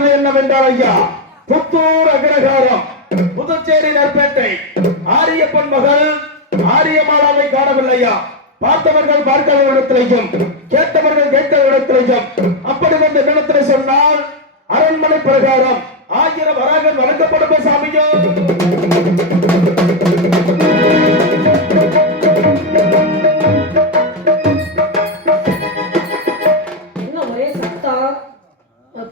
வருவது என்னவென்றால் ஐயா, புத்தூர் அக்ரஹாரம் புதுச்சேரி நற்பேட்டை ஆரியப்பன் மகள் ஆரியமாலாவை காணவில்லையா? பார்த்தவர்கள் பார்க்கிற இடத்திலையும் கேட்டவர்கள் கேட்கிற இடத்திலையும் அப்படி வந்து இடத்திலே சொன்னால் அரண்மனை பிரகாரம் 1000 வராகன் வழங்கப்படும் சாமியோ.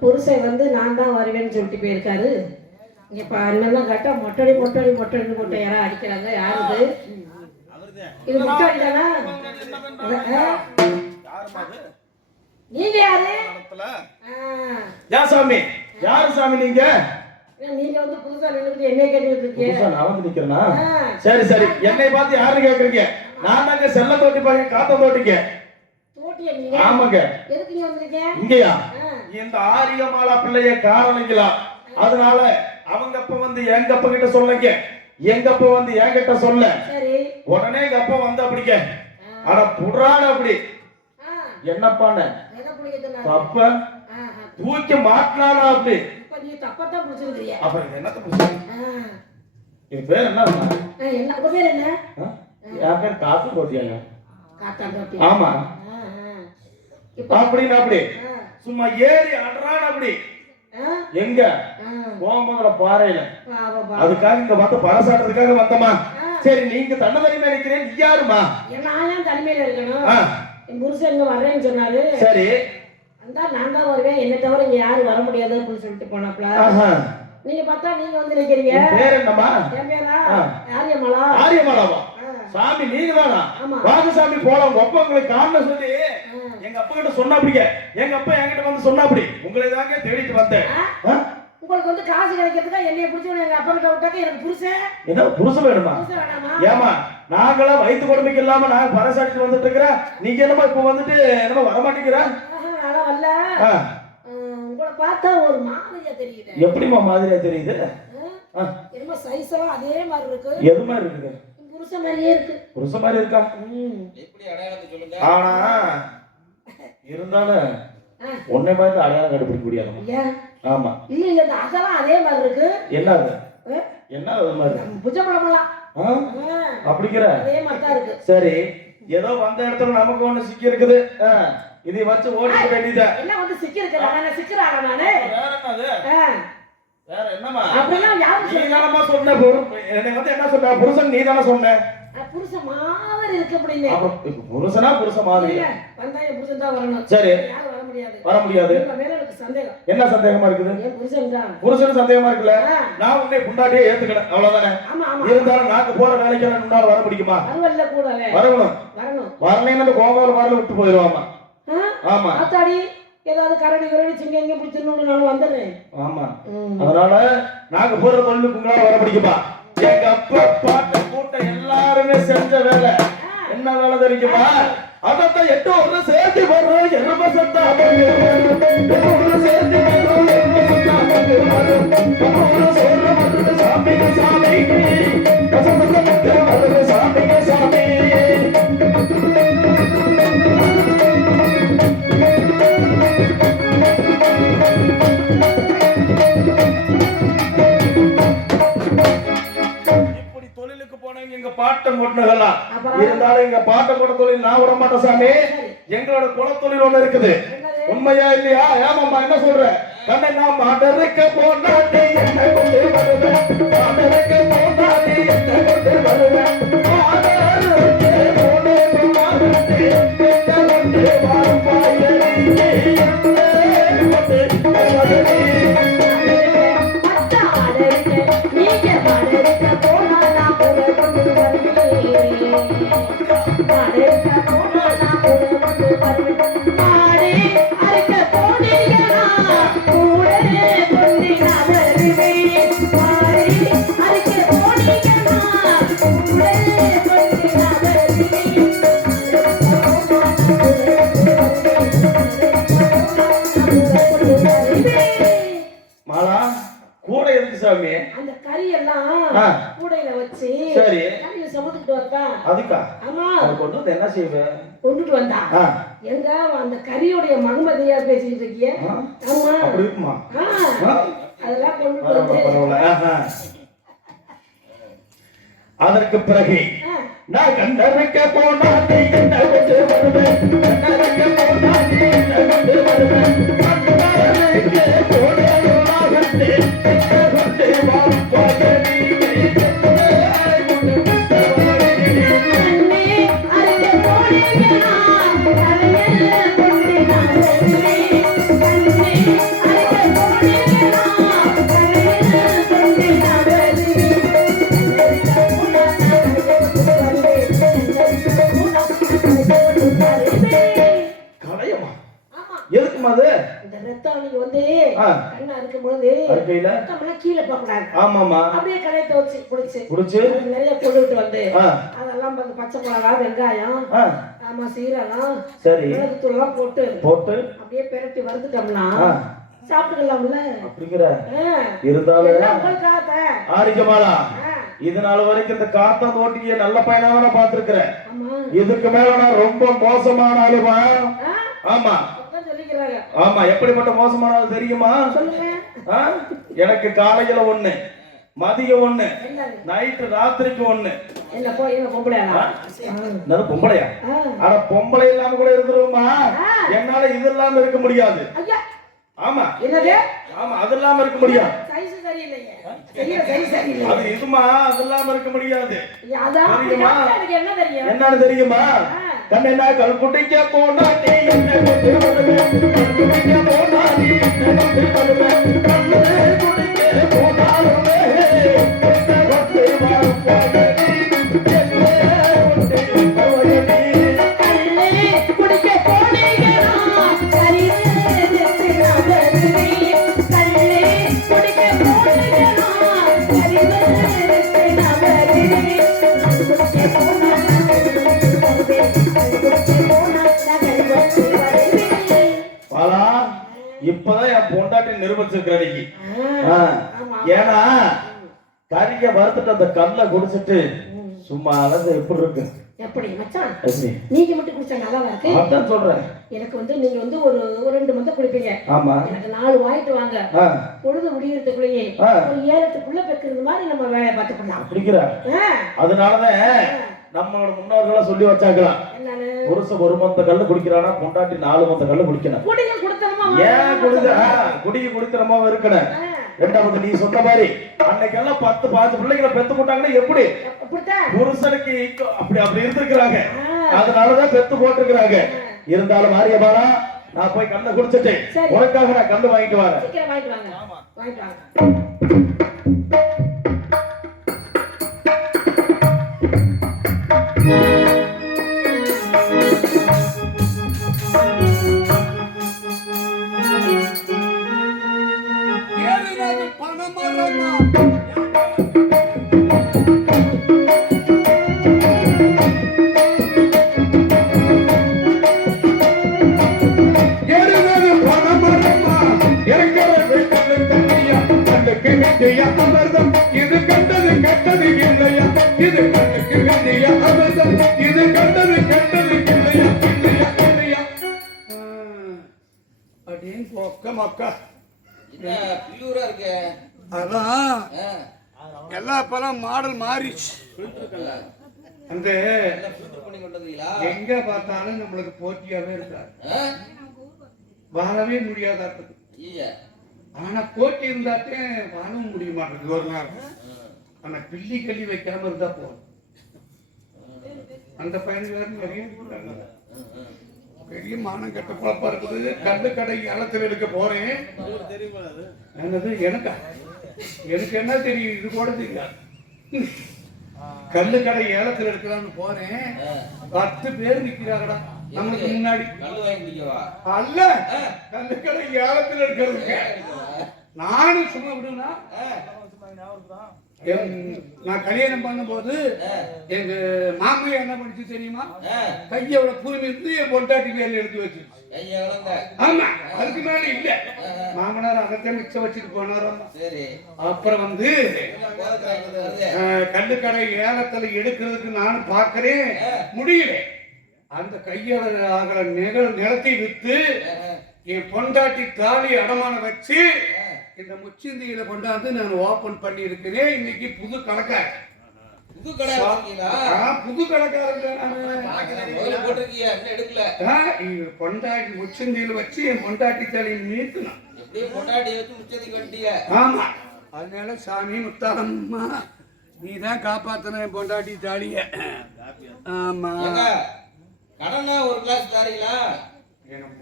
புருஷன் வந்து நான் தான் வருவேன்னு சொல்லிட்டு போயிருக்காரு. இங்க என்னெல்லாம் கேட்டா மொட்டடி மொட்டடி மொட்டடி மொட்டை யாரா அடிக்கிறாங்க. யாரு இது? மொட்டடி தானா? நீங்க யாரு? சாமி யாரு சாமி நீங்க? நீங்க வந்து புதுசா நின்னுட்டு என்னைய கேட்டுட்டு இருக்கீங்க. நான் வந்து நிக்கிறேனா? சரி சரி, என்னை பார்த்து யாரு கேக்குறீங்க? நான் தாங்க செல்ல தோட்டி பாருங்க, காத்த தோட்டிங்க. தோட்டியா நீங்க? ஆமாங்க. எதுக்கு இங்க வந்திருக்கீங்க? இங்கயா? இந்த ஆரியமாலா பிள்ளைய காரணங்களா, அதனால அவங்க அப்ப வந்து எங்க அப்பா கிட்ட சொல்லுங்க, எங்க அப்பா வந்து என்கிட்ட சொல்ல. சரி. உடனே எங்க அப்பா வந்து அப்படிங்க, அட புடுறான அப்படி என்னப்பான தப்ப தூக்கி மாட்டினானா அப்படி. இப்ப நீ தப்பத்தான் புடிச்சிருக்கீங்க. அப்புறம் என்னத்த புடிச்சிருக்கீங்க? இது பேர் என்ன? என்ன உங்க பேர் என்ன? என் பேர் காத்து தோட்டியாங்க. காத்தா தோட்டி. ஆமா. அப்படின்னு அப்படி சும்மா ஏறி அடறான அப்படி. எங்க கோமங்கல பாறையில. அதுக்காக இங்க வந்து பரசாடுறதுக்காக வந்தமா. சரி, நீங்க தன்ன தனிமையில இருக்கிறேன், நீ யாருமா? நான் ஏன் தனிமையில இருக்கணும்? என் புருஷன் இங்க வர்றேன்னு சொன்னாரு. சரி, அந்த நான் தான் வருவேன், என்ன தவிர இங்க யாரும் வர முடியாது அப்படின்னு சொல்லிட்டு போனாப்ல. நீங்க பார்த்தா நீங்க வந்து நிக்கிறீங்க. பேர் என்னமா? என் பேரா ஆரியமாலா. ஆரியமாலாவா? சாமி நீங்க தானா? வாங்க சாமி போலாம். உங்க அப்பா உங்களுக்கு காரணம் சொல்லி எங்க அப்பா கிட்ட சொன்னாப்படிங்க. எங்க அப்பா என்கிட்ட வந்து சொன்னாப்படி, உங்களை தாங்க தேடிட்டு வந்தேன். உங்களுக்கு வந்து காசு கிடைக்கிறதுக்கா என்னைய பிடிச்சி எங்க அப்பா கிட்ட விட்டாக்க எனக்கு புருஷன் என்ன புருஷன் வேணுமா? ஏமா நாங்களாம் வயிற்று கொடுமைக்கு இல்லாம நான் பரசாடிட்டு வந்துட்டு இருக்கிறேன், நீங்க என்னமா இப்ப வந்துட்டு என்னமா வரமாட்டேங்கிற? வரல. உங்களை பார்த்தா ஒரு மாதிரியா தெரியுது. எப்படிமா மாதிரியா தெரியுது? என்னமா சைஸ் எல்லாம் அதே மாதிரி இருக்கு. எது மாதிரி இருக்குது? புருஷன் மாதிரியே இருக்கு. புருஷன் மாதிரி இருக்கா? எப்படி அடையாளத்தை சொல்லுங்க. ஆனா இருந்தாலும் ஒன்னே மாதிரி அடையாளம் கண்டுபிடிக்க முடியாது. ஆமா. இல்ல இல்ல, அதெல்லாம் அதே மாதிரி இருக்கு. என்ன அது? என்ன அது மாதிரி? புஜப்படமெல்லாம் அப்படிங்கிற அதே மாதிரி தான் இருக்கு. சரி, ஏதோ வந்த இடத்துல நமக்கு ஒண்ணு சிக்கி இருக்குது, இதை வச்சு ஓடிக்க வேண்டியதா? என்ன வந்து சிக்கி இருக்கு? நான் சிக்கறாரா நானு? வேற என்னது? வேற என்னமா? அப்படினா யாரு நீதானமா சொன்ன? என்னை வந்து என்ன சொன்ன? புருஷன் நீதானே சொன்ன. புருஷன் மாதிரி இருக்கு அப்படினே. அப்ப புருஷனா புருஷன் மாதிரி வந்தாய புருஷன் தான் வரணும். சரி, யாரும் வர முடியாது. வர முடியாது. மேல எனக்கு சந்தேகம். என்ன சந்தேகமா இருக்குது? ஏன் புருஷன் தான்? புருஷன் சந்தேகமா இருக்குல? நான் உன்னை புண்டாட்டியே ஏத்துக்கறேன், அவ்வளவுதானே? ஆமா ஆமா. இருந்தாலும் நாக்கு போற வேலைக்கு முன்னால வர முடியுமா? வரல கூடவே. வரணும். வரணும். வரலைன்னா அந்த கோபால வரல விட்டு போயிடுவாமா. ஆமா. ஆத்தாடி ஏதாவது கரடி கரடி சிங்க எங்க பிடிச்சிரணும் நான் வந்துறேன். ஆமா. அதனால நாங்க போற தொழிலுக்கு உங்களால வர முடியுமா? எங்க அப்பா பாட்டு கூட்ட எல்லாருமே செஞ்ச வேலை என்ன வேலை தெரியுமா? அதான் 8 ஒரு சேர்த்து வர்றோம், எரும சத்தா சேர்த்து சாமிங்க சாமிக்கு சாமிங்க சாமி. எங்க பாட்டம் கொட்டனதெல்லாம் இருந்தாலும் எங்க பாட்டம் கொட்ட தொழில் நான் விட மாட்டேன் சாமி. எங்களோட குல தொழில் ஒண்ணு இருக்குது, உண்மையா இல்லையா? ஏமாம்மா என்ன சொல்ற? கண்ணை நான் மாட்டருக்க போனாட்டி என்ன கொண்டு வருவேன், மாட்டருக்க போனாட்டி என்ன கொண்டு வருவேன், அந்த கறி எல்லாம் கூடையில வச்சு சரி கறியை சமைச்சிட்டு வந்தா. அதுக்கா? ஆமா. கொண்டு வந்து என்ன செய்வேன்? கொண்டுட்டு வந்தா எங்க அந்த கறியோடைய மகிமதியா பேசிட்டு இருக்கிய? ஆமா. அப்படி இருக்குமா? அதெல்லாம் கொண்டு பரவாயில்ல, வந்து பரவாயில்ல. ஆஹா. அதற்கு பிறகு நான் கண்டறிக்க போனா நீ என்ன கொண்டு வருவேன், கண்டறிக்க போனா நீ என்ன கொண்டு வருவேன், கண்டறிக்க போனா நாகத்தே, என்ன கொண்டு வாழ்வாயே நீ, கலையமா எதுக்குமா அது? இந்த ரத்தம் நீங்க வந்து ஆ. கண்ணா இருக்கும் பொழுது அறுக்கையில ரத்தம்லாம் கீழே போகக்கூடாது. ஆமாமா அப்படியே கடையை துவச்சி பிடிச்சி குடிச்சு அது நிறைய கொண்டுட்டு வந்து ஆ. அதெல்லாம் வந்து பச்சை மிளகா வெங்காயம் ஆ. ஆமா சீரகம் சரி மிளகுத்தூள் எல்லாம் போட்டு போட்டு அப்படியே பெரட்டி வறுத்துட்டோம்னா ஆ. சாப்பிட்டுக்கலாம்ல. அப்படிங்கிற ஆ. இருந்தாலும் எல்லாம் உங்களுக்காக. ஆரிஜமாலா ஆ. இது நாள் வரைக்கும் இந்த காத்தா தோட்டிய நல்ல பையனாக நான் பார்த்திருக்கிறேன். ஆமா இதுக்கு மேல நான் ரொம்ப மோசமான ஆளுமா. ஆ? ஆமா அப்படிதான் சொல்லிக்கிறாங்க. ஆமா எப்படிப்பட்ட மோசமான ஆளு தெரியுமா? சொல்லுங்க ஆ? எனக்கு காலையில ஒண்ணு, மதியம் ஒண்ணு, என்னது? நைட்டு ராத்திரிக்கு ஒண்ணு. என்ன போய் என்ன பொம்பளையாளா? என்னது பொம்பளையா? ஆ. ஆனா பொம்பளை இல்லாம கூட இருந்துருவோமா? ஆ. என்னால இது இல்லாம இருக்க முடியாது. ஐயா ஆமா என்னது? ஆமா அது இல்லாம இருக்க முடியாது. சைஸ் சரியில்லைங்க. சரியா சைஸ் சரியில்லை. அது இதுமா அது இல்லாம இருக்க முடியாது. அதான் அப்படி தெரியுமா? காமிச்சா எனக்கு என்ன தெரியும்? என்னன்னு தெரியுமா? ஆ. கண்ணா கல்குட்டிக்க போனா நீ என்ன கொண்டு வருவேன், கல்குட்டிக்க போனா நீ என்ன கொண்டு வருவேன், கண்ணு குடிக்க போனாலுமே என்ன கொண்டு வருவாயே நீ, என்ன கொண்டு வருவாயே நீ. கண்ணே குடிக்க போனீங்கன்னா சரியே தெத்தினா வருவே. கண்ணே குடிக்க போனீங்கன்னா சரியே தெத்தினா வருவே. குடிக்க போனா பாலா இப்பதான் என் பொண்டாட்டி நிரூபிச்சிருக்கிற அன்னைக்கு. ஏன்னா கறிய வறுத்துட்டு அந்த கல்ல குடிச்சிட்டு சும்மா அழகு எப்படி இருக்கு? எப்படி மச்சான் எப்படி? நீங்க மட்டும் குடிச்சா நல்லா இருக்கு. அதான் சொல்றேன். எனக்கு வந்து நீங்க வந்து ஒரு 2 மந்தை குடிப்பீங்க. ஆமா எனக்கு 4 வாங்கிட்டு வாங்க. ஆ. பொழுது முடியறதுக்குள்ளேயே ஆ. ஒரு 7-8 புள்ள பெக்கிறது மாதிரி நம்ம வேலையை பார்த்துக்கலாம். அப்படிங்கிற அதனாலதான் நம்மளோட முன்னோர்களா சொல்லி வச்சாக்கலாம். என்னன்னு புருஷன் 1 மந்த கல்லு குடிக்கிறானா பொண்டாட்டி 4 மந்த கல்லு குடிக்கணும். குடிக்க கொடுத்தனமா ஏன் குடிக்க குடித்தனமாவும் இருக்கணும். ரெண்டாவது நீ சொன்ன மாதிரி அன்னைக்கெல்லாம் 10-15 பிள்ளைங்களை பெத்து போட்டாங்கன்னா எப்படி புருஷனுக்கு அப்படி அப்படி இருந்திருக்கிறாங்க. அதனாலதான் பெத்து போட்டிருக்கிறாங்க. இருந்தாலும் மாரியபாலா நான் போய் கல்ல குடிச்சிட்டு உனக்காக நான் கல்லு வாங்கிட்டு வரேன். சீக்கிரம் வாங்கிட்டு வாங்க. வாங்கிட்டு வாங்க. அமிர்தம் இது கண்டது கெட்டது இல்லையா, இது கண்ணுக்கு வேண்டிய அமிர்தம் இது கண்டது கெட்டது இல்லையா இல்லையா இல்லையா. அப்படின்னு போக்க மக்கா என்ன பியூரா இருக்கு? அதான் எல்லா படம் மாடல் மாறிச்சு. அந்த பண்ணி கொண்டதுங்களா? எங்க பார்த்தாலும் நம்மளுக்கு போட்டியாவே இருக்காது, வாழவே முடியாத. ஆனா போட்டி இருந்தாத்தே வாழவும் முடிய மாட்டேங்குது ஒரு நாள். ஆனா பில்லி கல்லி வைக்காம இருந்தா போதும். அந்த பையனுக்கு நிறைய பெரிய மானம் கட்ட குழப்பா இருக்குது. கல்லு கடை ஏலத்தில் எடுக்க போறேன். என்னது எனக்கா? எனக்கு என்ன தெரியும்? இது கூட தெரியாது. கல்லு கடை ஏலத்தில் எடுக்கலான்னு போறேன். 10 பேர் நிக்கிறாங்கடா நமக்கு முன்னாடி. அல்ல கல்லு கடை ஏலத்தில் எடுக்கிறதுக்கு நானும் சும்மா விடுனா. நான் கல்யாணம் பண்ணும்போது எங்க மாமையா என்ன பண்ணிச்சு தெரியுமா? கையோட பூமி இருந்து என் பொண்டாட்டி வேலை எடுத்து வச்சு. ஆமா அதுக்கு மேல இல்ல. மாமனார் அதைத்தான் மிச்சம் வச்சுட்டு போனாராம். அப்புறம் வந்து கல்லுக்கடை ஏலத்துல எடுக்கிறதுக்கு நானும் பாக்குறேன், முடியல. அந்த கையால ஆகிற நிலத்தை வித்து என் பொண்டாட்டி தாலி அடமான வச்சு இந்த முச்சந்தியில கொண்டாந்து நான் ஓபன் பண்ணி இருக்கிறேன். இன்னைக்கு புது கணக்கார். புது கடை வச்சிருக்கீங்களா? புது கணக்காரங்க முதல்ல போட்டிருக்கீங்க, இன்னும் எடுக்கல. பொண்டாட்டி முச்சந்தியில வச்சு என் பொண்டாட்டி தலையை நீட்டணும். எப்படியும் பொண்டாட்டி வச்சு முச்சதி கட்டிய. ஆமா, அதனால சாமி முத்தாளம்மா நீ தான் காப்பாத்தன என் பொண்டாட்டி தாலிய. ஆமா, கடனா ஒரு கிளாஸ் தாரீங்களா? எனக்கு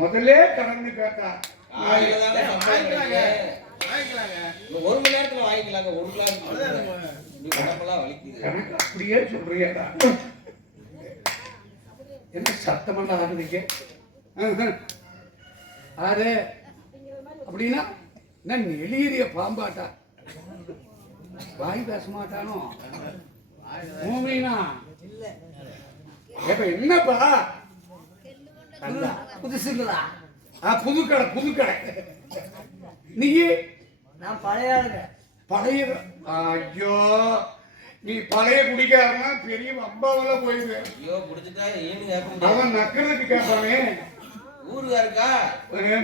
முதல்ல கடந்து கேட்டா ஒரு மணி நேரத்துல வாங்கிக்கலாங்க. ஒரு கிளாஸ் உடம்பெல்லாம் வலிக்குது. கணக்கு அப்படியே சொல்றியடா. என்ன சத்தமெல்லாம் ஆகுதுங்க? ஆறு அப்படின்னா நான் நெளியறிய பாம்பாட்டா வாய் பேச மாட்டானோ மூமினா இப்ப என்னப்பா புதுசுங்களா? புது கடை நீ நான் பழைய ஆளுங்க. பழைய ஐயோ நீ பழைய குடிக்காரனா பெரிய அம்பாவெல்லாம் போயிடுது. ஐயோ குடிச்சுட்டா ஏன்னு கேட்க முடியாது. அவன் நக்கிறதுக்கு கேட்பானே. ஊருக்கா இருக்கா?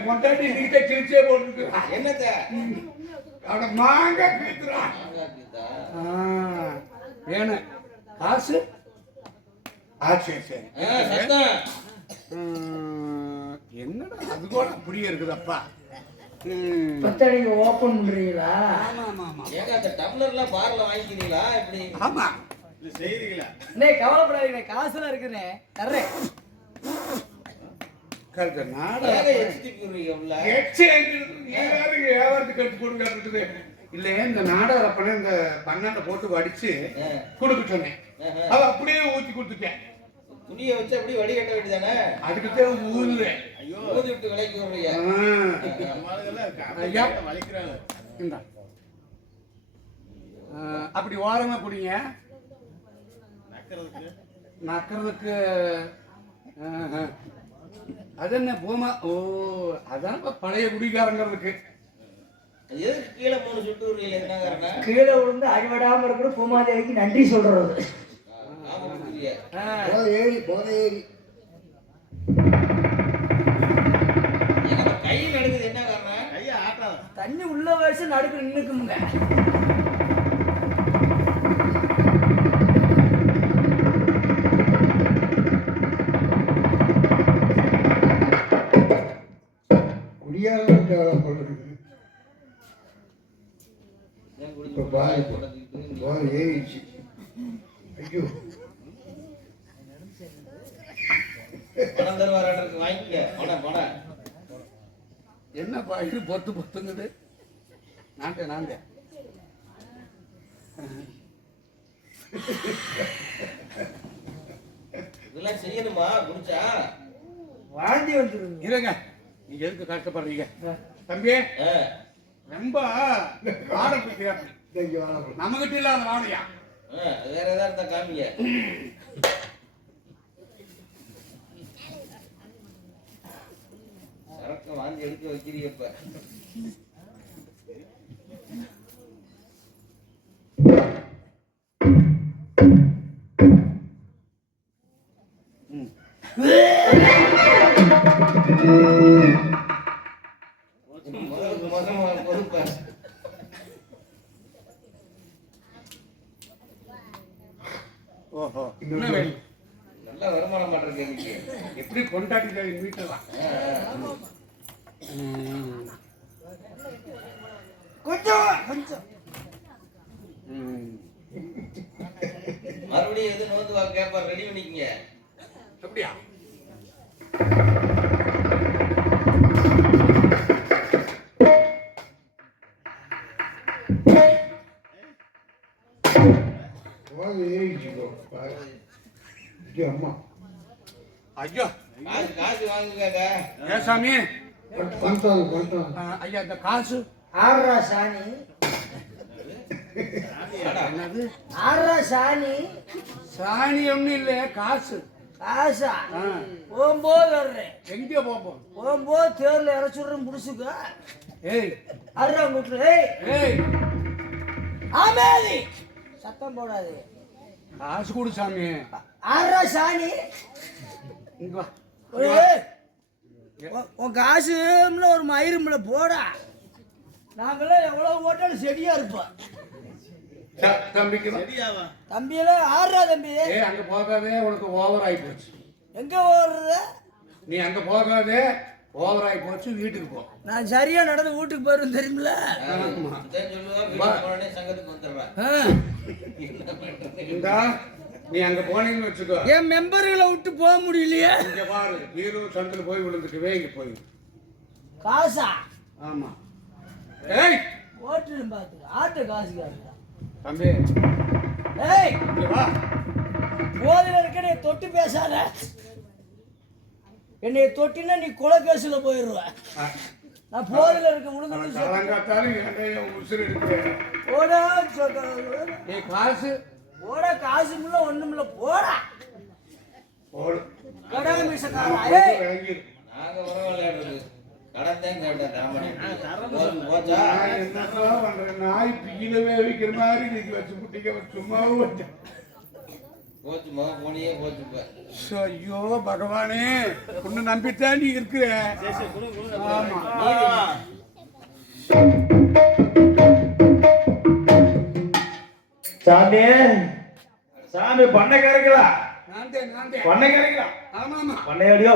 பொண்டாட்டி நீட்ட கிழிச்சே போட்டுருக்கு. என்னத்த அவனை மாங்க கிழித்துறா. வேணும் காசு. சரி சரி. என்னடா அது கூட அப்படியே இருக்குதப்பா. நீங்க ஓபன் பண்றீங்களா? ஆமா ஆமா ஆமா. ஏங்க அந்த டம்ளர்லாம் பார்ல வாங்கிக்கிறீங்களா? இப்படி ஆமா இது செய்றீங்களா? அண்ணே கவலைப்படாதீங்க, காசுலாம் இருக்குண்ணே, தர்றேன். கரெக்ட். நாடா ஏங்க எச்சிட்டு போறீங்க உள்ள? வியாபாரத்துக்கு எடுத்து போட்டு இருக்குது. இல்ல இந்த நாடாரப்பனை இந்த பண்ணாட்டை போட்டு வடிச்சு கொடுக்க சொன்னேன். அவ அப்படியே ஊத்தி கொடுத்துட்டேன். துணியை வச்சு அப்படியே வடிகட்ட வேண்டியதானே? அதுக்குத்தான் ஊதுல ஊதி விட்டு விலைக்கு வர்றீங்க. வலிக்கிறாங்க. இந்த அப்படி ஓரமா குடிங்க. நக்கிறதுக்கு அது என்ன பூமா? ஓ அதான் பழைய குடிக்காரங்கிறதுக்கு. எதுக்கு கீழே 3 சுட்டு விடுறீங்க? என்ன காரணம்? கீழே விழுந்து அடிபடாம இருக்கிற பூமாதேவிக்கு நன்றி சொல்றது. ஆமா புரியல. கை நடுங்குது, என்ன காரணம்? கையை ஆட்டாத. தண்ணி உள்ள வயசு நடுக்கு நின்னுக்குங்க. பணம் தருவாராட்டுக்கு வாங்கிக்க. பணம் என்னப்பா இது பொத்துங்குது? நாங்க இதெல்லாம் செய்யணுமா? குடிச்சா வாழ்ந்தி வந்துருங்க. இருங்க, நீங்க எதுக்கு கஷ்டப்படுறீங்க தம்பி? ரொம்ப நம்மகிட்ட இல்லாத வாழையா? வேற ஏதாவது இருந்தா காமிங்க. சரக்க வாங்கி எடுக்க வைக்கிறீங்கப்ப. பொறுப்ப ஓஹோ, நல்ல வருமானம் பண்றீங்க இன்னைக்கு. எப்படி கொண்டாடி வீட்டுல கொஞ்சம் மறுபடியும் எது நோந்து வாங்க கேப்பா, ரெடி பண்ணிக்கங்க. அப்படியா? ஐயா காசு வாங்குங்க. ஏன் சாமி? ஐயா இந்த காசு ஆறா சாணி. என்னது? ஆறா சாணி. சாணி ஒண்ணும் இல்ல, காசு. காசா? போகும்போது வர்றேன். எங்க போப்போம்? போகும்போது தேர்ல இறச்சுடுறேன் புடிச்சுக்க. ஏய் அறா கூட்டுல. ஏய் ஆமேதி சத்தம் போடாது. காசு கொடு சாமி. ஆறா சாணி. இங்க வா. உன் காசுல ஒரு மயிரும்ல போடா. நாங்களாம் எவ்வளவு ஓட்டாலும் செடியா இருப்போம். தம்பிக்கு தம்பியெல்லாம் ஆடுறா தம்பி. அங்க போகாதே, உனக்கு ஓவர் ஆகி போச்சு. எங்க ஓடுறத? நீ அங்க போகாதே, ஓவர் ஆகி போச்சு, வீட்டுக்கு போ. நான் சரியா நடந்து வீட்டுக்கு போயிருவேன் தெரியுமில்ல. சங்கத்துக்கு வந்துடுறேன். நீ அங்க போனீங்கன்னு வச்சுக்கோ, என் மெம்பர்களை விட்டு போக முடியலையே. இங்க பாரு, வீரு சந்தில போய் விழுந்துக்குவே, இங்க போய் காசா? ஆமா. ஏய் ஓட்டு பார்த்து ஆட்ட காசு காசு தம்பி, ஏய் இங்க வா. போதையில இருக்க நீ தொட்டு பேசாத. என்னை தொட்டினா நீ கொலை கேசுல போயிடுவ. நான் போதையில இருக்க முழுங்க காலங்காத்தாலும் என்கிட்ட உசுறு எடுக்கிறேன். போடா காசு போட, காசு முள்ள ஒண்ணுமில்ல போடா. போடு. கடை மீசக்காரா. வாங்கிரு. நாங்க உறவு விளையாடுறது கடன் தான் கேட்டேன். போச்சா நான் என்னதான் பண்றேன், நாய் பீலவே வைக்கிற மாதிரி நீங்க வச்சு முட்டிக்க சும்மாவும் வச்சேன். போச்சு போனியே போச்சு. இப்ப ஐயோ பகவானே, உன்னை நம்பித்தான் நீ இருக்கிற. ஆமா. சாமி சாமி பண்ணைக்காரங்களா? நான் பண்ணைக்காரங்களா? ஆமா ஆமா. பண்ணையாடியோ?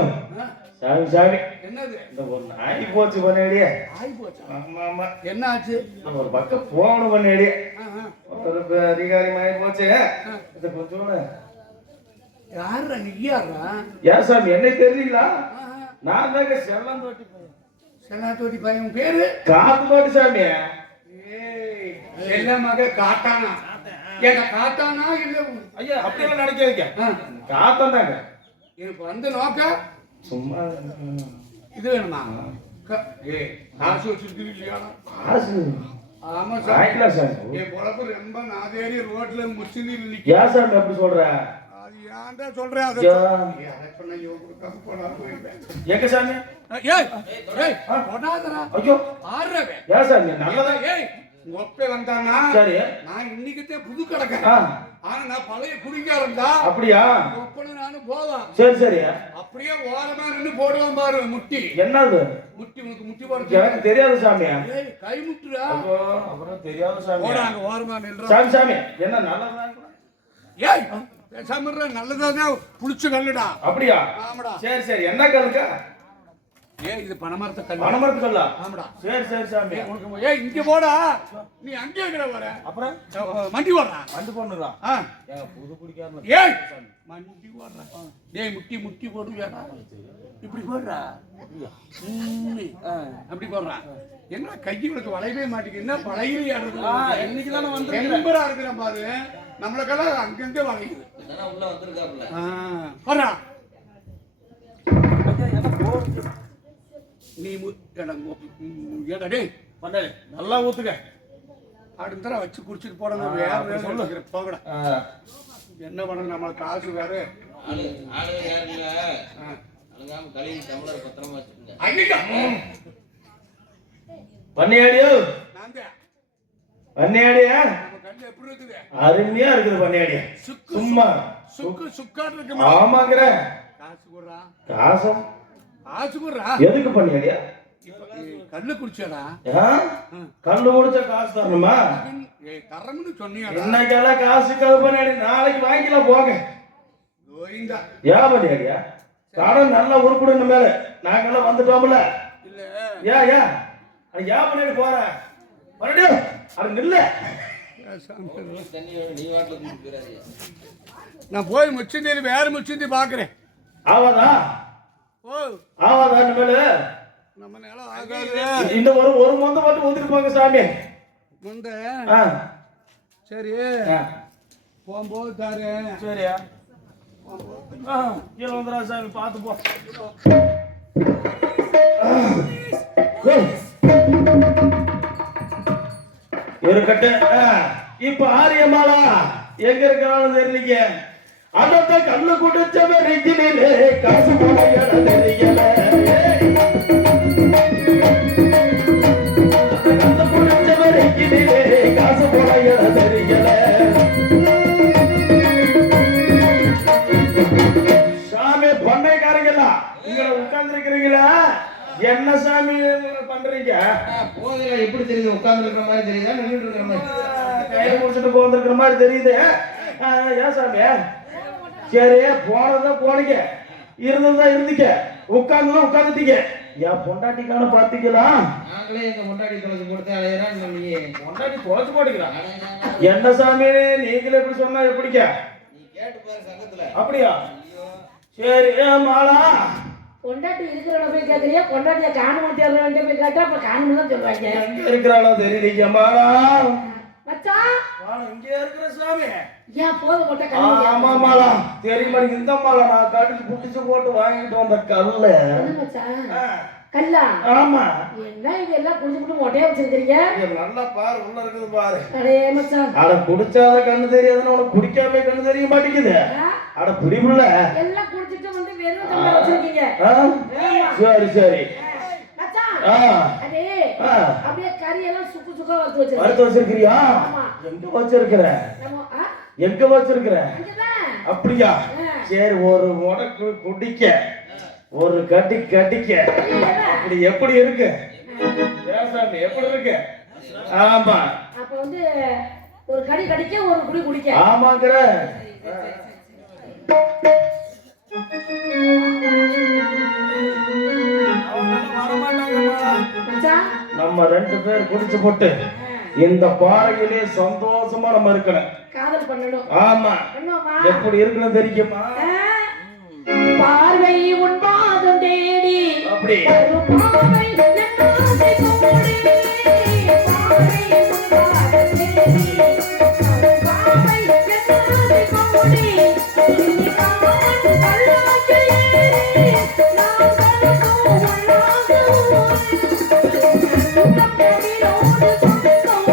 சாமி சாமி, என்னது? இந்த ஒரு நாய் போச்சு பண்ணையாடியே. ஆகி போச்சா? ஆமா ஆமா. என்ன ஆச்சு? நம்ம ஒரு பக்கம் போகணும் பண்ணையாடியே. ஒரு அதிகாரி மாதிரி போச்சு. இதை கொஞ்சம் யாரா நீயாரா? ஏன் சாமி என்னை தெரியலீங்களா? நான் தாங்க செல்லம் தோட்டி பையன். செல்லாத்தோட்டி பையன் பேரு காத்து தோட்டி சாமி. செல்ல மக காட்டானா? ஏங்க காட்டானா இல்ல? ஐயா அப்படியெல்லாம் நினைக்காதீங்க, காத்தம் தாங்க. எனக்கு வந்து நோக்க சும்மா இது வேணுமா? காசு வச்சிருக்கீங்க இல்லையா? காசு ஆமா சார். வாங்கிக்கலாம் சார். என் பொழப்பு ரொம்ப நாதேரி ரோட்ல முச்சினி ஏன் சாமி அப்படி சொல்ற? அது ஏன்டா சொல்றேன்? அதை சொன்ன யோ கொடுக்காம போனா போயிருப்பேன். எங்க சாமி? ஏய் ஏய் போடாதடா. ஐயோ ஆறவே. ஏன் சாமி நல்லதா? ஏய் ஒப்பே வந்தானா? சரி. நான் இன்னைக்குதே புது கடைக்க. ஆனா நான் பழைய குடிக்காரன் தான். அப்படியா? ஒப்பன நானும் போவான். சரி சரி. அப்படியே ஓரமா நின்னு போடுவான் பாரு முட்டி. என்னது முட்டி? உனக்கு முட்டி போட எனக்கு தெரியாது சாமி. ஏய் கை முட்டுடா. அப்புறம் தெரியாது சாமி. போடாங்க ஓரமா நில்றா. சாமி சாமி என்ன நல்லதா? ஏய் பேசாம நல்லதாதான் புடிச்சு கல்லுடா. அப்படியா? ஆமாடா. சரி சரி. என்ன கல்லுக்கா? ஏய் இது பனமரத்தை கல்லு. பனமரத்து கல்லா? ஆமாடா. சரி சரி சாமி. உனக்கு ஏய் இங்க போடா. நீ அங்கே எங்கடா வர? அப்புறம் மண்டி ஓடுறா. வந்து போணுடா. ஏங்க புது குடிக்காரன். ஏய் மண்டி ஓடுறா. டேய் முட்டி முட்டி போடுவியாடா? இப்படி போடுறா. அப்படி போடுறா. என்ன கையை உனக்கு வளையவே மாட்டேங்குது. என்ன பழையில இன்னைக்கு தானே வந்து மெம்பரா இருக்கிற பாரு. நம்மளுக்கெல்லாம் அங்கங்க வளையுது. உள்ள வந்திருக்காப்ல. போடுறா. நீ ஏடா டேய் பண்ணாலே நல்லா ஊத்துக்க. அடுத்த தடவை வச்சு குடிச்சிட்டு போடணும். வேற சொல்லு போகடா. என்ன பண்ணணும், நம்மளுக்கு காசு வேற. ஆளு யாரு இல்ல, அழுங்காம கழுவி தமிழர் பத்திரமா வச்சுக்கோங்க. ஐயா பண்ணையாடியோ? பண்ணையாடியா? நம்ம கண்ணு எப்படி இருக்குது? அருமையா இருக்குது பண்ணையாடியா. சும்மா சுக்கு சுக்காட்டு இருக்கு. ஆமாங்கிற. காசு போடுறா. காசம் காசு போடுறா. எதுக்கு பண்ணியாடியா? கல்லு குடிச்சாடா. கல்லு குடிச்சா காசு தரணுமா? தரம்னு சொன்னியா? இன்னைக்கெல்லாம் காசு கல் பண்ணியாடி, நாளைக்கு வாங்கிக்கலாம் போங்க. ஏன் பண்ணியாடியா? கடன் நல்லா உருப்பிடணும் மேல. நாங்கெல்லாம் வந்துட்டோம்ல. இல்ல ஏன் ஏன் ஏன் பண்ணியாடி போற? மறுபடியும் அது நில்ல. தண்ணி நீ வாட்டில் குடிக்கிறாரு. நான் போய் முச்சந்தி வேற முச்சந்தி பாக்குறேன். ஆவாதா? ஓ ஆவாதா? இனிமேல நம்ம நிலம் ஆகாது. இந்த ஒரு மொந்த மட்டும் ஊத்திருப்பாங்க சாமி. முந்த சரி போகும்போது தாரு. சரியா? கீழே வந்துடா சாமி, பார்த்து போ. இருக்கட்டு. இப்ப ஆரியமாலா எங்க இருக்கிறாலும் தெரியலீங்க. அந்த கல்லு குடிச்சவ ரெங்கிலே காசு போட இடம் தெரியல. கல்லு குடிச்சவ ரெங்கிலே காசு போட இடம் தெரியல. சாமி பண்ணைக்காரங்களா இங்க உட்கார்ந்து இருக்கிறீங்களா? வந்திருக்கீங்க? போதையில எப்படி தெரியுது? உட்கார்ந்து இருக்கிற மாதிரி தெரியுதா, நின்றுட்டு இருக்கிற மாதிரி? கையில முடிச்சுட்டு போந்திருக்கிற மாதிரி தெரியுது. ஏன் சாமி? சரி, போனதான் போனீங்க, இருந்ததுதான் இருந்தீங்க, உட்கார்ந்துதான் உட்கார்ந்துட்டீங்க. என் பொண்டாட்டிக்கான பாத்தீங்களா? நாங்களே எங்க முன்னாடி தொலைச்சு போட்டு அலையிறான்னு நீ பொண்டாட்டி தொலைச்சு போட்டுக்கிறான். என்ன சாமி நீங்களே எப்படி சொன்னா எப்படிங்க? நீ கேட்டு பாரு சங்கத்துல. அப்படியா? சரி மாலா, பொண்டாட்டி இருக்கிறவன போய் கேட்கறியா? பொண்டாட்டிய காணும தேர்றவன்ட்ட போய் கேட்டா அப்ப காணும தான் சொல்லுவாங்க. எங்க இருக்கிறாளோ தெரியலீங்க மாலா. மச்சான் இங்க இருக்கிற சாமி. ஏன் போத போட்ட கல்லு? ஆமா மாலா, தெரியுமா? இந்த மாலா நான் காட்டுக்கு புடிச்சு போட்டு வாங்கிட்டு வந்த கல்லு. என்ன மச்சான்? கல்லா? ஆமா. என்ன இதெல்லாம் குடிச்சு குடிச்சு மொட்டையா வச்சிருக்கீங்க? நல்லா பாரு, உள்ள இருக்குது பாரு. அடே மச்சான், அட குடிச்சாத கண்ணு தெரியாதுன்னு உனக்கு குடிக்காம கண்ணு தெரிய மாட்டேங்குது. அட புடிப்புல எல்லாம் குடிச்சிட்டு வந்து வெறும் தம்பா வச்சிருக்கீங்க. சரி சரி. மச்சான், அடே அப்படியே கறி எல்லாம் சுக்கு சுக்கா வறுத்து வச்சிருக்கீங்க. வறுத்து வச்சிருக்கிறியா? ஆமா. எங்க வச்சிருக்கிற? எங்க வச்சிருக்கிற? அப்படியா? சரி, ஒரு முடக்கு குடிக்க, ஒரு கட்டி கட்டிக்க. அப்படி எப்படி இருக்கு? ஏசாமி எப்படி இருக்கு? ஆமா. அப்ப வந்து ஒரு கடி கடிக்க, ஒரு குடி குடிக்க. ஆமாங்கற. நம்ம ரெண்டு பேர் குடிச்சு போட்டு இந்த பாறையிலே சந்தோஷமா நம்ம இருக்கணும். காதல் பண்ணணும். ஆமா. பண்ணுவோமா? எப்படி இருக்கணும் தெரியுமா? பார்வை உன் பாதம் தேடி, அப்படி பார்வை என்னாதை கோடி, பார்வை உன் பாதம் தேடி, பார்வை என்னாதை கோடி, இனி காமன் பல்லாக்கு ஏறி நாம் கலக்கும் உள்ளாக ஓடி, அந்த பொடியோடு சொந்தம்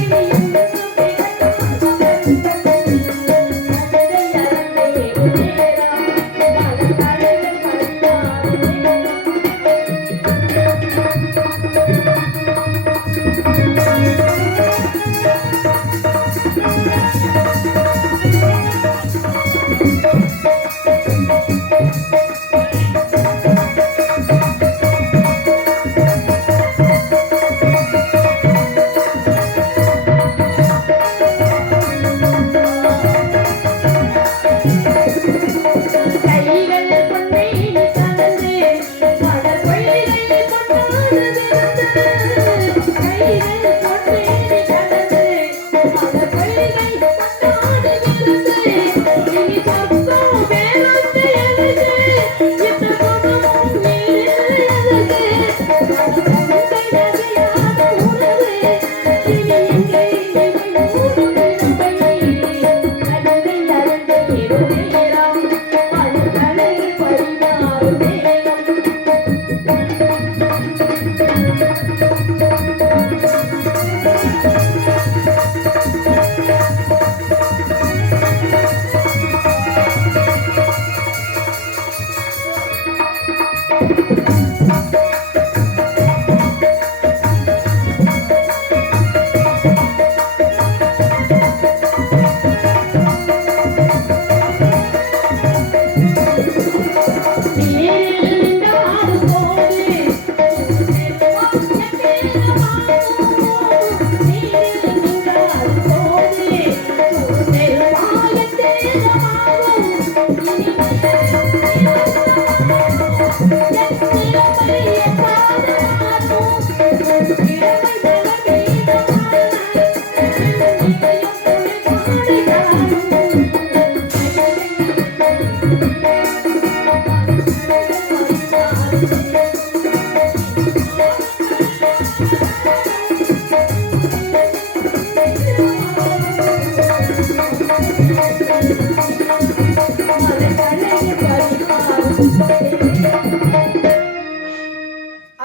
இனி எங்கு பிறக்கும்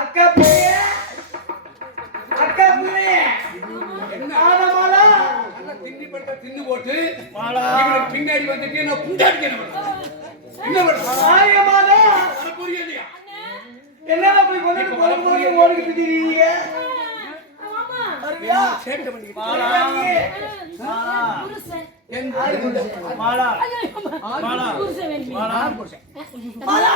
அக்கா பிள்ளைய, அக்கா பிள்ளைய, ஆனமாலா திண்ணி பட்ட தின்னு போட்டு இவனுக்கு பின்னாடி வந்துட்டு நான் புண்டாடிக்கணும். என்ன பண்ற? ஆயமாலா புரியலையா? என்னடா போய் கொண்டு போய் ஓடிக்கிட்டு இருக்கீங்க? அருமையா சேட்டை பண்ணிக்கிட்டு மாலா மாலா மாலா மாலா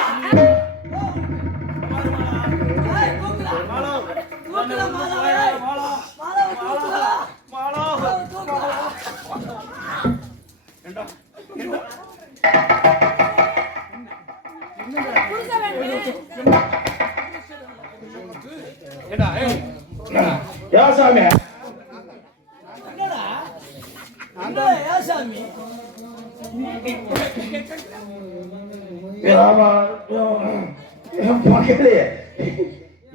மாலா தூக்குடா மாலாவை. மாலாவை தூக்குடா. மாலாவை தூக்குடா. யா சாமி என்னடா? ஏன் சாமி? ஆமா மகளே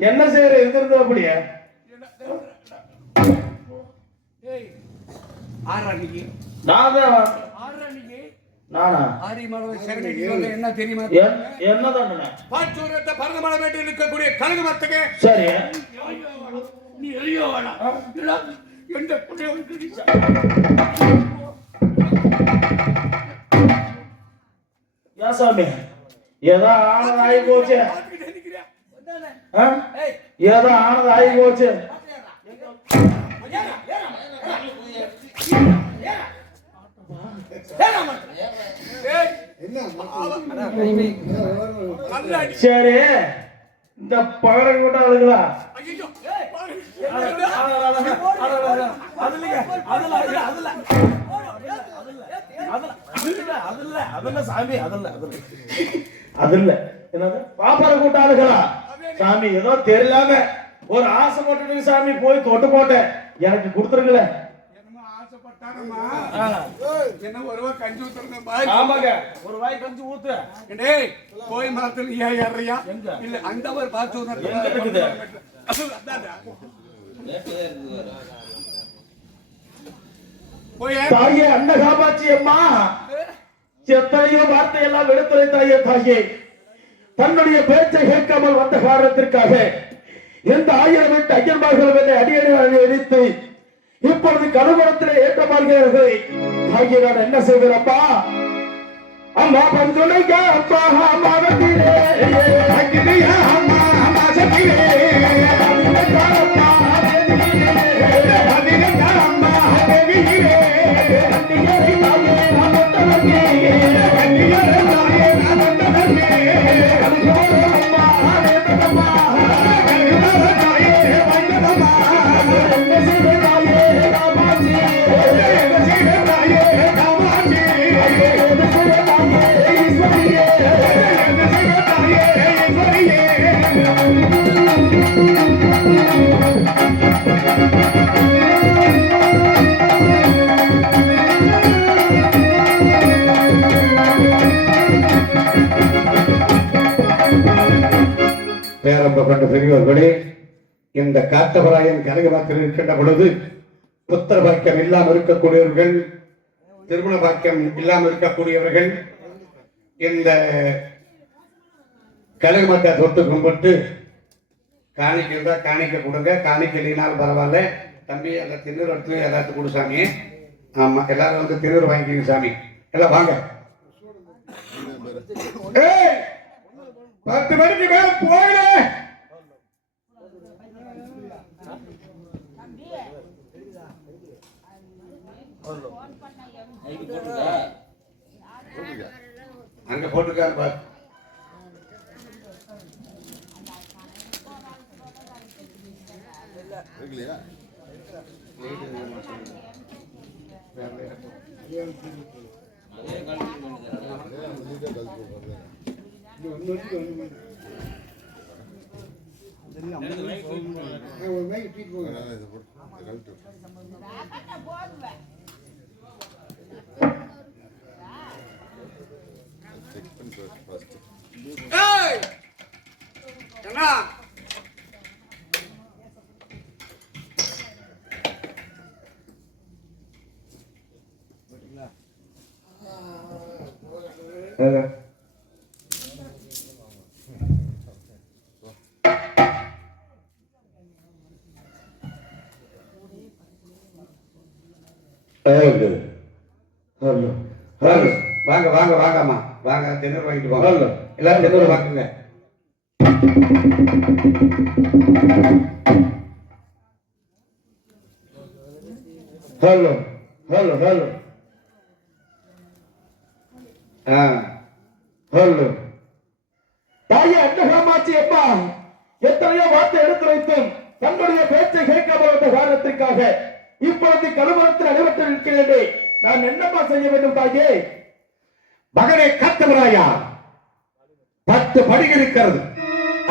என்ன செய்யற இருந்திருந்தா அப்படியே நான் தான் நானா என்ன தெரியுமா? என்ன தானே பாச்சூரத்தை பரதமலை வேண்டியில் இருக்கக்கூடிய கனக மரத்துக்கு சரி நீ எளியோ வேணாம் எந்த புண்ணியம் யா சாமி ஏதோ ஆனது ஆகி போச்சு ஏதோ ஆனது ஆகி போச்சு சரி இந்த பகடை கூட அழுகளா அதுல என்னது பாப்பார கூட்ட ஆளுகளா சாமி ஏதோ தெரியலாம ஒரு ஆசை போட்டு சாமி போய் தொட்டு போட்டேன் எனக்கு கொடுத்துருங்களேன் என்ன ஒருவா கஞ்சி ஊத்துறேன் ஆமாங்க ஒரு வாய் கஞ்சி ஊத்து டேய் கோயில் மரத்துல ஏறியா இல்ல அந்த ஒரு பாத்து எங்க இருக்குது தாயே அண்ண காப்பாச்சி அம்மா எத்தனையோ வார்த்தையெல்லாம் எடுத்துரைத்தாயே தாயே தன்னுடைய பேச்சை கேட்காமல் வந்த காரணத்திற்காக எந்த 1008 ஐயன்மார்கள் என்னை அடியடி எரித்து இப்பொழுது கருவரத்திலே ஏற்றமாகிறார்கள் தாயே நான் என்ன செய்வேன் அப்பா அம்மா பந்துளைக்க அப்பா அம்மா வண்டிலே அம்மா அம்மா சத்திலே பேரம்ப கொண்ட பெரியவர்களே, இந்த காத்தவராயன் கனகமரத்தில் இருக்கின்ற பொழுது புத்திர பாக்கியம் இல்லாமல் இருக்கக்கூடியவர்கள், திருமண பாக்கியம் இல்லாமல் இருக்கக்கூடியவர்கள் இந்த கனகமரத்தை தொட்டு கும்பிட்டு காணிக்கை இருந்தா காணிக்கை கொடுங்க, காணிக்கை இல்லைனாலும் பரவாயில்ல. தம்பி அந்த திண்ணூர் எடுத்து எல்லாத்துக்கும் கொடு சாமி. ஆமா எல்லாரும் வந்து திண்ணூர் வாங்கிக்கிங்க சாமி. எல்லாம் வாங்க. 10 மணிக்கு மேல போயிடு. அங்க போட்டுக்காரு பாரு. வாங்க வாங்க வாங்கம்மா வாங்க திணறு வாங்கிட்டு போங்க. எல்லாரும் திணறு வாங்குங்க. ஹலோ ஹலோ ஹலோ ஹலோ தாயே அண்ணகாமாச்சி அம்மா எத்தனையோ வார்த்தை எடுத்து வைத்தும் தன்னுடைய பேச்சை கேட்காமல் வந்த காரணத்திற்காக இப்பொழுது கழுமரத்தில் அடிபட்டு நிற்கிறேன். நான் என்னப்பா செய்ய வேண்டும் தாயே? மகனே காத்தவராயா, 10 படி இருக்கிறது.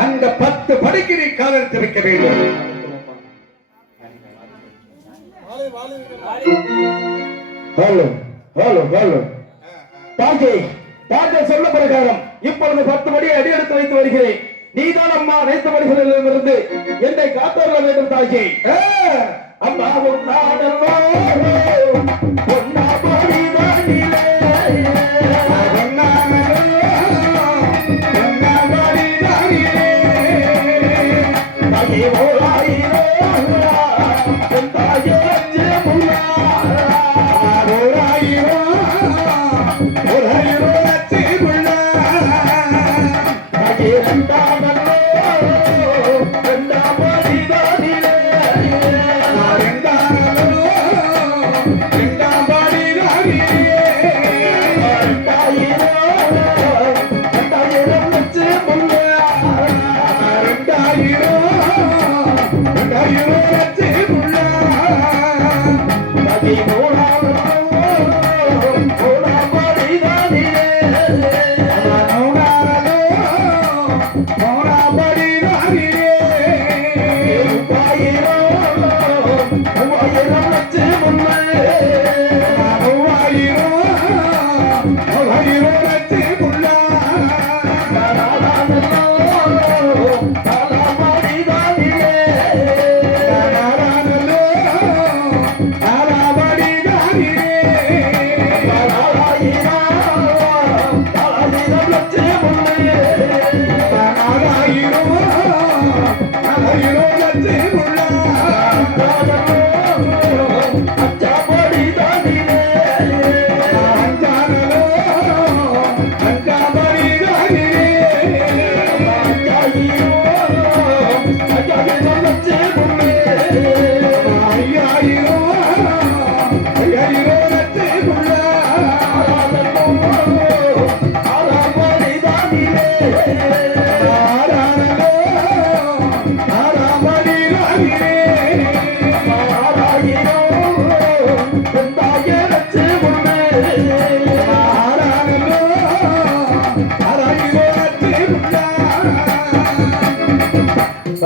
அந்த 10 படிக்கு நீ காலெடுத்து வைக்க வேண்டும். ஹலோ ஹலோ ஹலோ தாயே, தாங்கள் சொன்ன பிரகாரம் இப்பொழுது 10 படியை அடியெடுத்து வைத்து வருகிறேன். நீதான் அம்மா அனைத்து படிகளிலிருந்து என்னை காத்தவர வேண்டும் தாயே. அம்மா ஒன்னாடலோ ஒன்னா படிதானிலே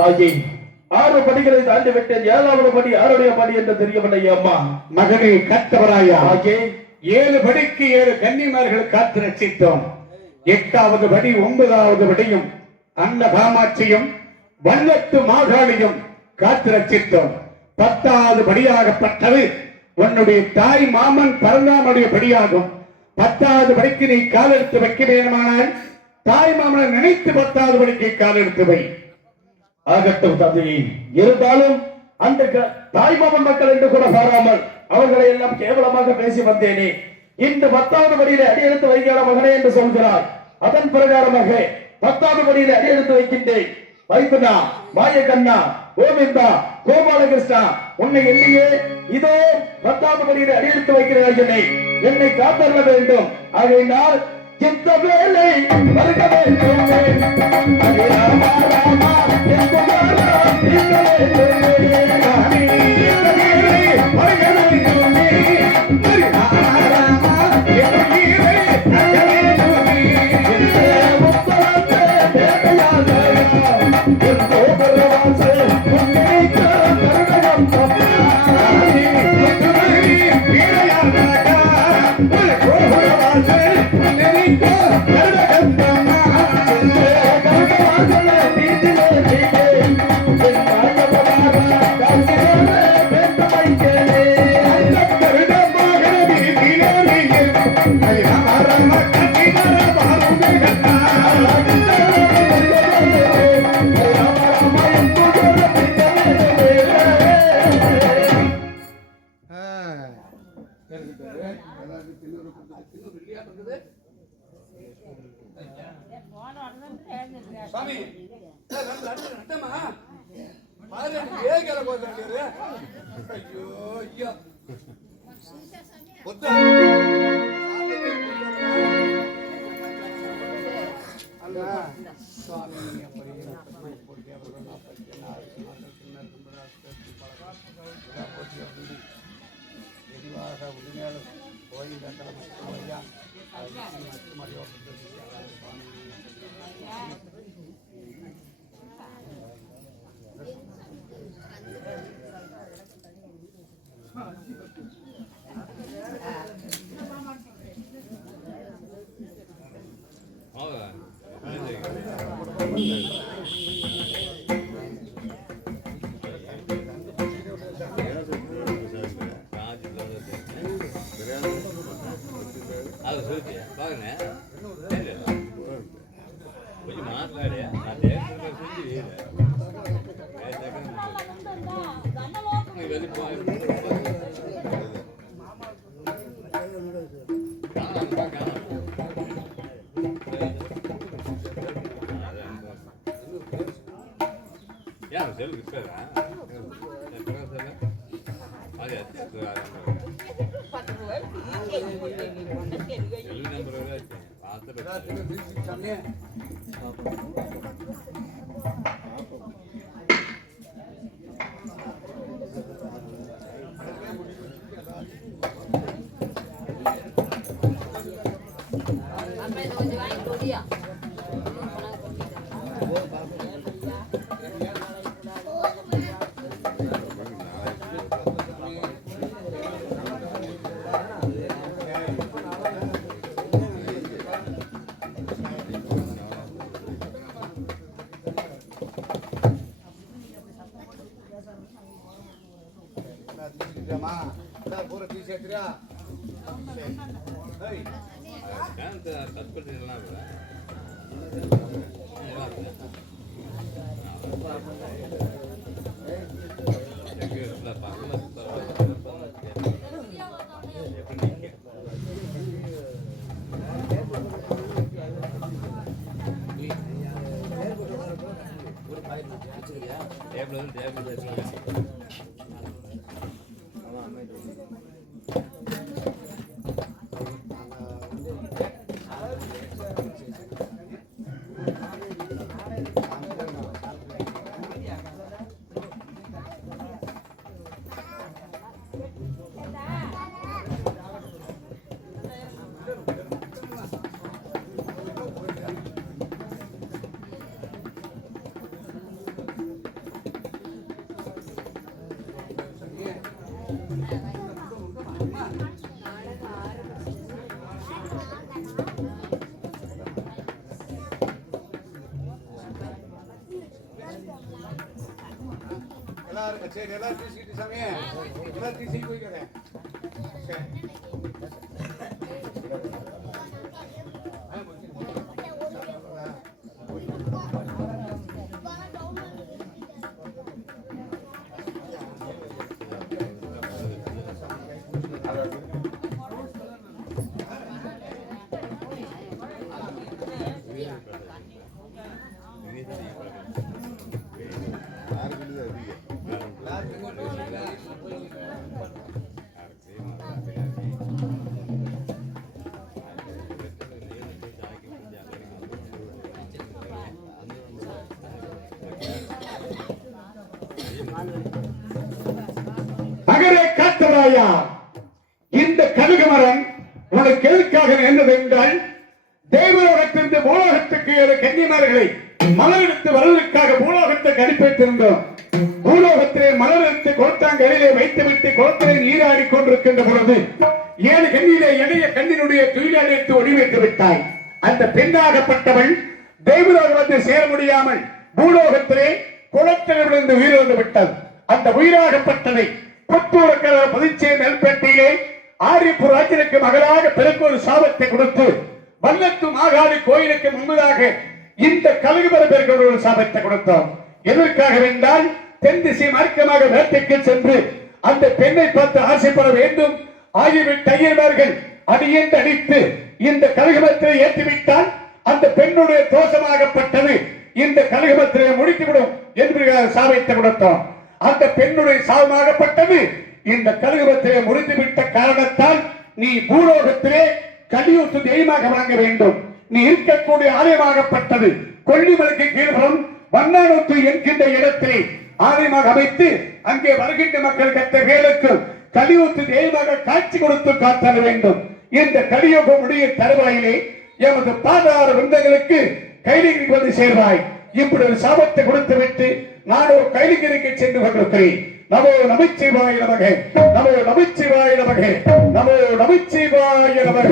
தாயே, 6 படிகளை தாண்டி விட்டேன். 7வது படி யாருடைய படி என்று தெரியவில்லை அம்மா. மகனே காத்தவராயா, தாயே, 7 படிக்கு 7 கன்னிமார்கள் காத்து ரசித்தோம். 8வது படி 9வது படியும் அன்ன காமாட்சியும் வல்லத்து மாகாளியும் காத்து ரசித்தோம். 10வது படியாகப்பட்டது உன்னுடைய தாய் மாமன் பரந்தாமனுடைய படியாகும். 10வது படிக்கு நீ காலெடுத்து வைக்க வேண்டுமானால் தாய் மாமனை நினைத்து 10வது படிக்கு காலெடுத்து வை. ஆகட்டும் தாயே, இருந்தாலும் அந்த தாய்மாமன் மக்கள் என்று கூட பாராமல் அவர்களை எல்லாம் கேவலமாக பேசி வந்தேனே. இந்த 10வது படியில அடியெடுத்து வைக்கிற மகனே என்று சொல்கிறார். அதன் பிரகாரமாக 10வது படியில அடியெடுத்து வைக்கின்றேன். வைகுண்டா, மாயக்கண்ணா, கோவிந்தா, கோபாலகிருஷ்ணா, உன்னை எண்ணியே இதோ 10வது படியில அடியெடுத்து வைக்கிறாய். என்னை காத்தருள வேண்டும். ஆகையினால் இந்த வேலை வருக வேண்டும். ஹரே ராமா ராமா சாமி நட்டமா ஐயோ ஐயா அது சொல்லிட்டு பாருங்க கொஞ்சம் மாట్లాடியா நான் தேர்தல் செஞ்சு ஏன் செல் இருக்காதா அது எல்லாரும் சரி எல்லாரும் பேசிக்கிட்டு சாமி எல்லாரும் பேசி போய்க்கிறேன் அகரே காத்தவராயா, இந்த கழுகு மரம் உனக்கு எதுக்காக நேர்ந்தது என்றால், தேவலோகத்திலிருந்து பூலோகத்துக்கு ஏழு கன்னிமார்களை மலரெடுத்து வருவதற்காக பூலோகத்தை அனுப்பித்திருந்தோம். பூலோகத்திலே மலரெடுத்து குளத்தாங்கரையிலே வைத்துவிட்டு குளத்திலே நீராடி கொண்டிருக்கின்ற பொழுது 7 கண்ணிலே இடைய கண்ணினுடைய துயிலாடி எடுத்து ஒளி வைத்து விட்டாய். அந்த பெண்ணாகப்பட்டவள் தேவலோகம் வந்து சேர முடியாமல் பூலோகத்திலே குளத்திலே விழுந்து உயிரிழந்து விட்டது. அந்த உயிராகப்பட்டதை புத்தூர் புதுச்சேரி நெல்பேட்டையிலே ஆரியப்பூர் ராஜனுக்கு மகளாக பிறகு ஒரு சாபத்தை கொடுத்து வல்லத்து மாகாளி கோயிலுக்கு முன்பதாக இந்த கழுகுமர பேருக்கு ஒரு சாபத்தை கொடுத்தோம். எதற்காக என்றால், தென் திசை மார்க்கமாக வேட்டைக்கு சென்று அந்த பெண்ணை பார்த்து ஆசைப்பட வேண்டும் ஆகியவிட்ட ஐயர்கள் அடியேந்து அடித்து இந்த கழுகுமரத்தை ஏற்றிவிட்டால் அந்த பெண்ணுடைய தோஷமாகப்பட்டது இந்த கழுகுமரத்திலே முடித்துவிடும் என்று சாபத்தை கொடுத்தோம். அந்த பெண்ணுடைய சாபமாகப்பட்டது இந்த கழுகுமரத்திலே முடித்துவிட்ட காரணத்தால் நீ பூலோகத்திலே கலியுத்து தெய்வமாக வழங்க வேண்டும். நீ இருக்கக்கூடிய ஆலயமாகப்பட்டது கொல்லிமலைக்கு கீழ்புறம் வண்ணானூத்து என்கின்ற இடத்திலே ஆலயமாக அமைத்து அங்கே வருகின்ற மக்கள் கத்த வேலுக்கு கலியுத்து தெய்வமாக காட்சி கொடுத்து காத்தர வேண்டும். இந்த கலியுக முடிய தருவாயிலே எமது பாதார விந்தங்களுக்கு கைலிகிரிக்கு வந்து சேர்வாய். இப்படி ஒரு சாபத்தை கொடுத்து விட்டு நான் ஒரு கைலிகிரிக்கு சென்று கொண்டிருக்கிறேன். நமோ நமச்சிவாய நமக, நமோ நமச்சிவாய நமக, நமோ நமச்சிவாய நமக.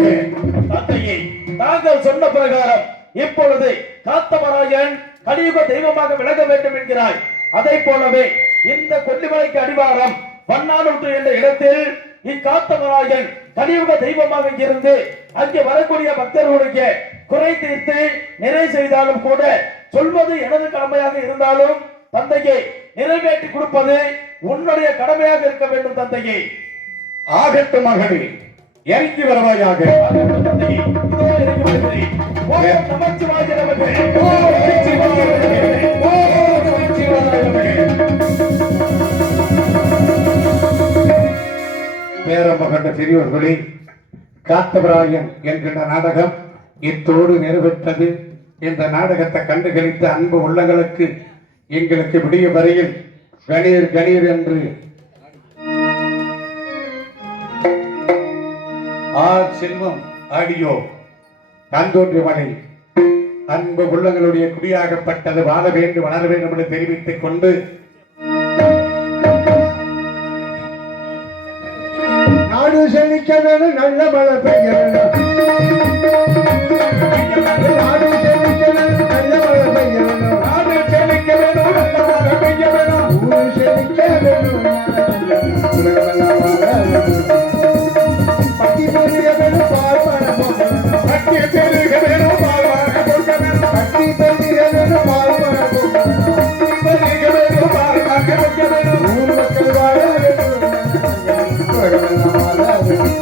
தந்தையே, தாங்கள் சொன்ன பிரகாரம் இப்பொழுது காத்தவராயன் கலியுக தெய்வமாக விளங்க வேண்டும் என்கிறாய். அதை போலவே இந்த கொல்லிமலைக்கு அடிவாரம் வண்ணானூற்று என்ற இடத்தில் இக்காத்தவராயன் கலியுக தெய்வமாக இருந்து அங்கே வரக்கூடிய பக்தர்களுடைய குறை தீர்த்து நிறை செய்தாலும் கூட சொல்வது எனது கடமையாக இருந்தாலும் தந்தையை நிறைவேற்றி கொடுப்பது உன்னுடைய கடமையாக இருக்க வேண்டும். தந்தையை ஆகட்டும் மகனே, இறங்கி வருவாயாக. தந்தையை இதோ இறங்கி வருகிறேன். ஓம் நமச்சிவாய நமக, ஓம் நமச்சிவாய நமக, ஓம் நமச்சிவாய நமக. பேரமகண்ட பெரியோர்களே, காத்தவராயன் என்கின்ற நாடகம் இத்தோடு நிறைவேற்றது. இந்த நாடகத்தை கண்டுகளித்த அன்பு உள்ளங்களுக்கு எங்களுக்கு விடிய வரையில் கணீர் கணீர் என்று செல்வம் ஆடியோ தாந்தோன்றி மலை அன்பு உள்ளங்களுடைய குடியாகப்பட்டது வாழ வேண்டும் வளர வேண்டும் என்று தெரிவித்துக் கொண்டு நாடு செழிக்க வேணும், நல்ல மழை பெய்ய வேணும். நாடு செழிக்க வேணும், நல்ல மழை பெய்ய வேணும். நாடு செழிக்க வேணும், நல்ல மழை பெய்ய வேணும். ஊர் செழிக்க வேணும், உலகமெல்லாம் வாழ வேணும். பட்டி பெருக வேணும், பால் மழை போக வேணும். பட்டி பெருக வேணும், பால் மழை போக வேணும். பட்டி பெருக வேணும், பால் மழை போக வேணும். பட்டி பெருக வேணும், பால் மழை போக வேணும். ஊர் மக்கள் வாழ வேண்டும், உலகமெல்லாம் வாழ வேண்டும்.